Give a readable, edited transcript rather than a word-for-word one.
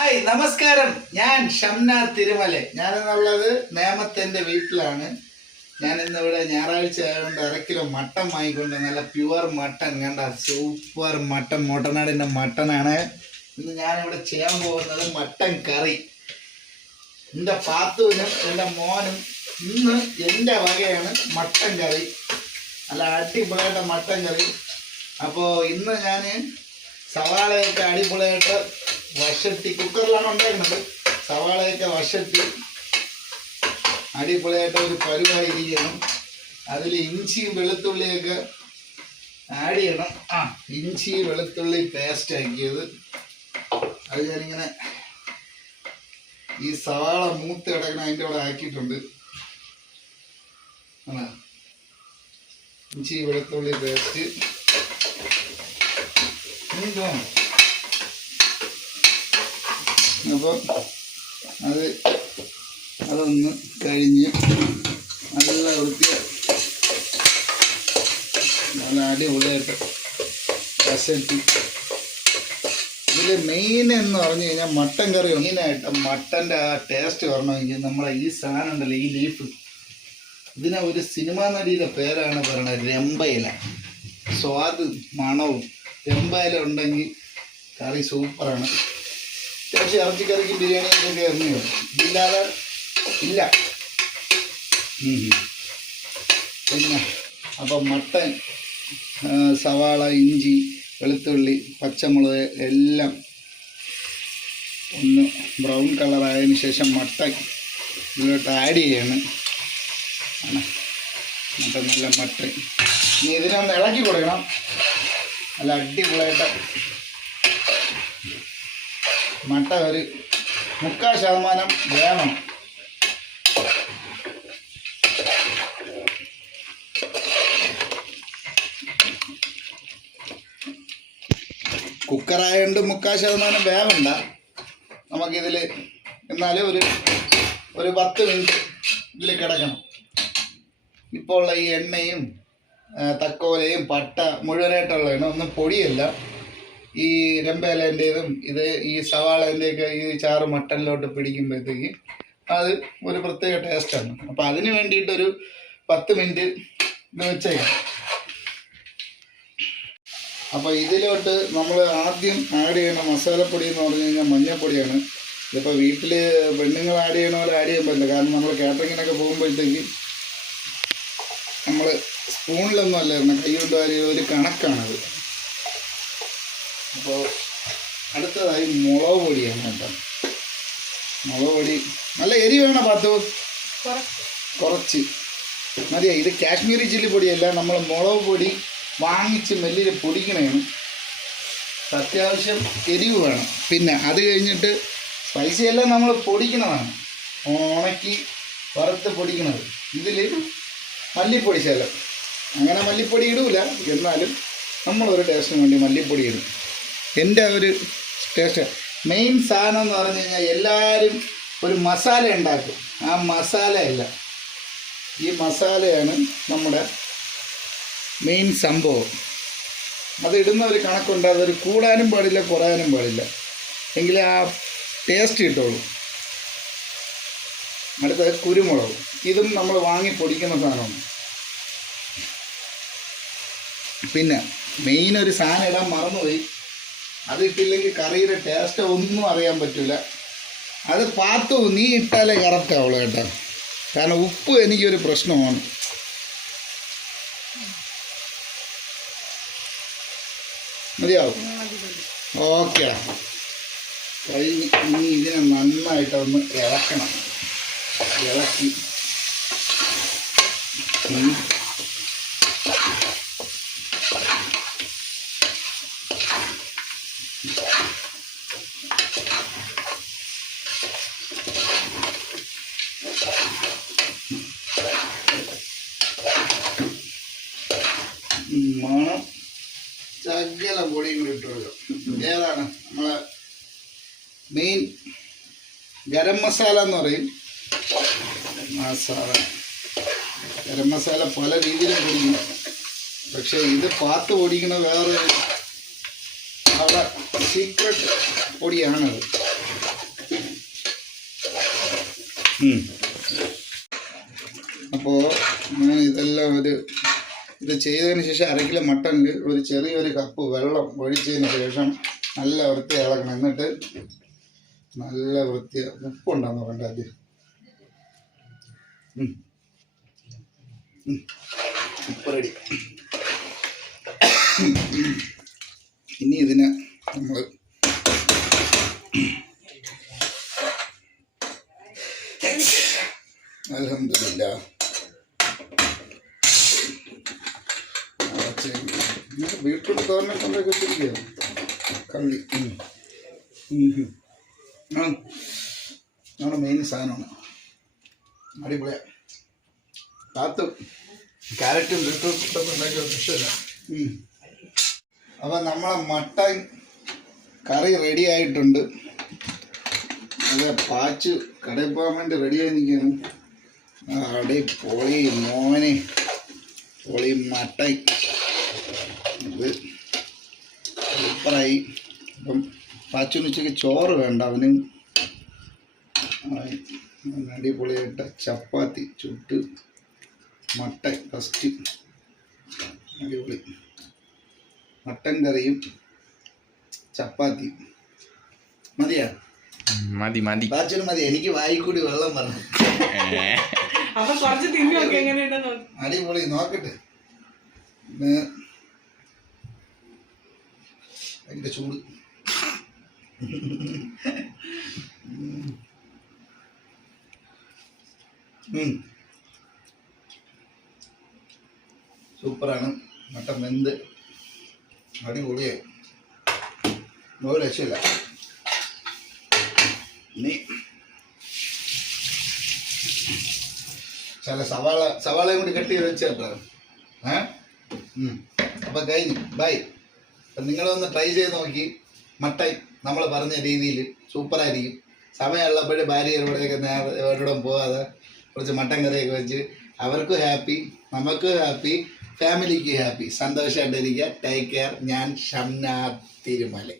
Hi നമസ്കാരം. ഞാൻ ഷംനാഥ് തിരുമല. ഞാനെന്നുള്ളത് നേമത്തിന്റെ വീട്ടിലാണ്. ഞാൻ ഇന്നിവിടെ ഞായറാഴ്ച ആയതുകൊണ്ട് 1 കിലോ മട്ടൻ വാങ്ങിക്കൊണ്ട് നല്ല പ്യുവർ മട്ടൻ കണ്ട സൂപ്പർ മട്ടൻ മോട്ടനാടിൻ്റെ മട്ടനാണ് ഇന്ന് ഞാനിവിടെ ചെയ്യാൻ പോകുന്നത്. മട്ടൻ കറി. എൻ്റെ പാത്തുവിനും എൻ്റെ മോനും ഇന്ന് എൻ്റെ വകയാണ് മട്ടൻ കറി. നല്ല അടിപൊളിയായിട്ട് മട്ടൻ കറി. അപ്പോൾ ഇന്ന് ഞാൻ സവാളയൊക്കെ അടിപൊളിയായിട്ട് വശട്ടി കുക്കറിലാണ് ഉണ്ടാക്കുന്നത്. സവാളയൊക്കെ വശട്ടി അടിപൊളിയായിട്ട് ഒരു പരിപാടിയിരിക്കണം. അതിൽ ഇഞ്ചിയും വെളുത്തുള്ളിയൊക്കെ ആഡ് ചെയ്യണം. ഇഞ്ചി വെളുത്തുള്ളി പേസ്റ്റ് ആക്കിയത് അത് ഞാനിങ്ങനെ ഈ സവാള മൂത്ത് കിടക്കണ അതിൻ്റെ കൂടെ ആക്കിയിട്ടുണ്ട്. ഇഞ്ചി വെളുത്തുള്ളി പേസ്റ്റ് അപ്പോൾ അതൊന്ന് കഴിഞ്ഞ് നല്ല വൃത്തി നല്ല അടിപൊളിയായിട്ട് വശട്ടി. ഇതിൽ മെയിൻ എന്ന് പറഞ്ഞു കഴിഞ്ഞാൽ മട്ടൻ കറി. മെയിനായിട്ട് മട്ടൻ്റെ ആ ടേസ്റ്റ് വരണമെങ്കിൽ നമ്മളെ ഈ സാധനം ഉണ്ടല്ലോ, ഈ ലീഫ്, ഇതിനെ ഒരു സിനിമാ നടിയുടെ പേരാണ് പറയുന്നത് രമ്പയില. സ്വാദ് മണവും രമ്പയില ഉണ്ടെങ്കിൽ കറി സൂപ്പറാണ്. അത്യാവശ്യം ഇറച്ചിക്കറിക്ക് ബിരിയാണിയൊക്കെ ഇറങ്ങി വരും. ഇതില്ലാതെ ഇല്ല. പിന്നെ അപ്പം മട്ടൻ, സവാള, ഇഞ്ചി, വെളുത്തുള്ളി, പച്ചമുളക് എല്ലാം ഒന്ന് ബ്രൗൺ കളറായതിനു ശേഷം മട്ടൻ ഇതിലോട്ട് ആഡ് ചെയ്യണം. മട്ടൻ നല്ല മട്ടൻ. ഇനി ഇതിനൊന്ന് ഇളക്കി കൊടുക്കണം. നല്ല അടിപൊളിയായിട്ട് മട്ട ഒരു 3/4% വേണം. കുക്കറായതുകൊണ്ട് 3/4% വേവണ്ട നമുക്കിതിൽ. എന്നാലും ഒരു 10 മിനിറ്റ് ഇതിൽ കിടക്കണം. ഇപ്പോൾ ഉള്ള ഈ എണ്ണയും തക്കോലയും പട്ട മുഴുവനായിട്ടുള്ളതാണ്, ഒന്നും പൊടിയല്ല. ഈ രമ്പേലേൻ്റെതും ഇത് ഈ സവാളേൻ്റെയൊക്കെ ഈ ചാറ് മട്ടനിലോട്ട് പിടിക്കുമ്പോഴത്തേക്ക് അത് ഒരു പ്രത്യേക ടേസ്റ്റാണ്. അപ്പോൾ അതിന് വേണ്ടിയിട്ടൊരു 10 മിനിറ്റ് ഇത് വെച്ചേക്കാം. അപ്പോൾ ഇതിലോട്ട് നമ്മൾ ആദ്യം ആഡ് ചെയ്യണ മസാലപ്പൊടി എന്ന് പറഞ്ഞു കഴിഞ്ഞാൽ മഞ്ഞൾപ്പൊടിയാണ്. ഇതിപ്പോൾ വീട്ടിൽ പെണ്ണുങ്ങൾ ആഡ് ചെയ്യണ പോലെ ആഡ് ചെയ്യാൻ പറ്റില്ല. കാരണം നമ്മൾ കാറ്ററിങ്ങിനൊക്കെ പോകുമ്പോഴത്തേക്ക് നമ്മൾ സ്പൂണിലൊന്നും അല്ലായിരുന്നു, കൈ കൊണ്ട് വാരിയ ഒരു കണക്കാണത്. അപ്പോൾ അടുത്തതായി മുളക് പൊടിയാണ് കേട്ടോ. മുളക് പൊടി നല്ല എരി വേണം. കുറച്ച് മതിയാ. ഇത് കാശ്മീരി ചില്ലി പൊടിയല്ല, നമ്മൾ മുളക് പൊടി വാങ്ങിച്ച് മെല്ലിൽ പൊടിക്കണതാണ്. അത്യാവശ്യം എരിവ് വേണം. പിന്നെ അത് കഴിഞ്ഞിട്ട് സ്പൈസി എല്ലാം നമ്മൾ പൊടിക്കണതാണ്, ഉണക്കി വറുത്ത് പൊടിക്കണത്. ഇതിൽ മല്ലിപ്പൊടി ശകലം, അങ്ങനെ മല്ലിപ്പൊടി ഇടൂല, എന്നാലും നമ്മളൊരു ടേസ്റ്റിന് വേണ്ടി മല്ലിപ്പൊടി ഇടും. എൻ്റെ ഒരു ടേസ്റ്റ് മെയിൻ സാധനം എന്ന് പറഞ്ഞു കഴിഞ്ഞാൽ എല്ലാവരും ഒരു മസാല ഉണ്ടാക്കും. ആ മസാലയല്ല, ഈ മസാലയാണ് നമ്മുടെ മെയിൻ സംഭവം. അത് ഇടുന്ന ഒരു കണക്കുണ്ട്. അതൊരു കൂടാനും പാടില്ല കുറയാനും പാടില്ല, എങ്കിലേ ആ ടേസ്റ്റ് കിട്ടുള്ളൂ. അടുത്തത് കുരുമുളക്. ഇതും നമ്മൾ വാങ്ങി പൊടിക്കുന്ന സാധനമാണ്. പിന്നെ മെയിൻ ഒരു സാധനം ഇടാൻ മറന്നുപോയി. അതിട്ടില്ലെങ്കിൽ കറിയുടെ ടേസ്റ്റ് ഒന്നും അറിയാൻ പറ്റില്ല. അത് പാത്തു നീ ഇട്ടാലേ കറക്റ്റ് ആവുള്ളൂ കേട്ടോ. കാരണം ഉപ്പ് എനിക്കൊരു പ്രശ്നമാണ്. മതിയാവും? ഓക്കെ. കഴിഞ്ഞ് ഇനി ഇതിനെ നന്നായിട്ടൊന്ന് ഇളക്കണം. ഇളക്കി മണം ശകല പൊടിയും കൂടി ഇട്ട് കൊടുക്കും. ഏതാണ് നമ്മളെ മെയിൻ ഗരം മസാല എന്ന് പറയും. ഗരം മസാല പല രീതിയിലും പൊടിക്കും. പക്ഷേ ഇത് പാത്ത് പൊടിക്കണ വേറെ അവിടെ സീക്രട്ട് പൊടിയാണത്. അപ്പോൾ ഞാൻ ഇതെല്ലാം ഇത് ചെയ്തതിന് ശേഷം 1/2 കിലോ മട്ടണിൽ ഒരു ചെറിയൊരു കപ്പ് വെള്ളം ഒഴിച്ചതിന് ശേഷം നല്ല വൃത്തി ഇളക്കണം. എന്നിട്ട് നല്ല വൃത്തി ഉപ്പുണ്ടാകുന്ന വേണ്ട ആദ്യം. ഉപ്പ് റെഡി. ഇനി ഇതിനെ നമ്മൾ അൽഹംദുലില്ലാ ബീട്രൂട്ട് തോരനെ കൊണ്ടൊക്കെ ശരിക്കും കള്ളി നമ്മുടെ മെയിൻ സാധനമാണ്. അടിപൊളിയാണ്. കാത്തു ക്യാരറ്റും ബീട്രൂട്ടും ഉണ്ടാക്കിയ ഇഷ്ടമില്ല. അപ്പം നമ്മളെ മട്ടൻ കറി റെഡി ആയിട്ടുണ്ട്. അത് പാച്ച് കടയിൽ പോകാൻ വേണ്ടി റെഡിയായി നിൽക്കുകയാണ്. അടി പൊളി മോനെ, പൊളി മട്ടൻ. ഇത് സൂപ്പറായി. അപ്പം പാച്ചുന് ഉച്ചയ്ക്ക് ചോറ് വേണ്ട, അവന് അടിപൊളിയായിട്ട് ചപ്പാത്തി ചുട്ട് മട്ടൻ ഫസ്റ്റ് അടിപൊളി മട്ടൻ കറിയും ചപ്പാത്തി മതിയാ? മതി മതി. പാച്ചുന് മതി. എനിക്ക് വായിക്കൂടി വെള്ളം പറഞ്ഞു. അടിപൊളി. നോക്കട്ടെ. അതിൻ്റെ ചൂട് സൂപ്പറാണ്. മട്ടൻ വെന്ത് അടിപൊളിയായി. ഒരു രക്ഷയില്ല. ഇനി ചില സവാളയും കൂടി കട്ട് ചെയ്ത് വെച്ചേട്ടോ. അപ്പം കഴിഞ്ഞു. ബൈ. അപ്പം നിങ്ങളൊന്ന് ട്രൈ ചെയ്ത് നോക്കി. മട്ടൻ നമ്മൾ പറഞ്ഞ രീതിയിൽ സൂപ്പറായിരിക്കും. സമയമുള്ളപ്പോഴും ഭാര്യയോടെയൊക്കെ നേരെ പോകാതെ കുറച്ച് മട്ടൻ കറിയൊക്കെ വെച്ച് അവർക്കും ഹാപ്പി, നമുക്കും ഹാപ്പി, ഫാമിലിക്ക് ഹാപ്പി. സന്തോഷമായിട്ടിരിക്കുക. Take care. ഞാൻ ഷംനാഥ് തിരുമല.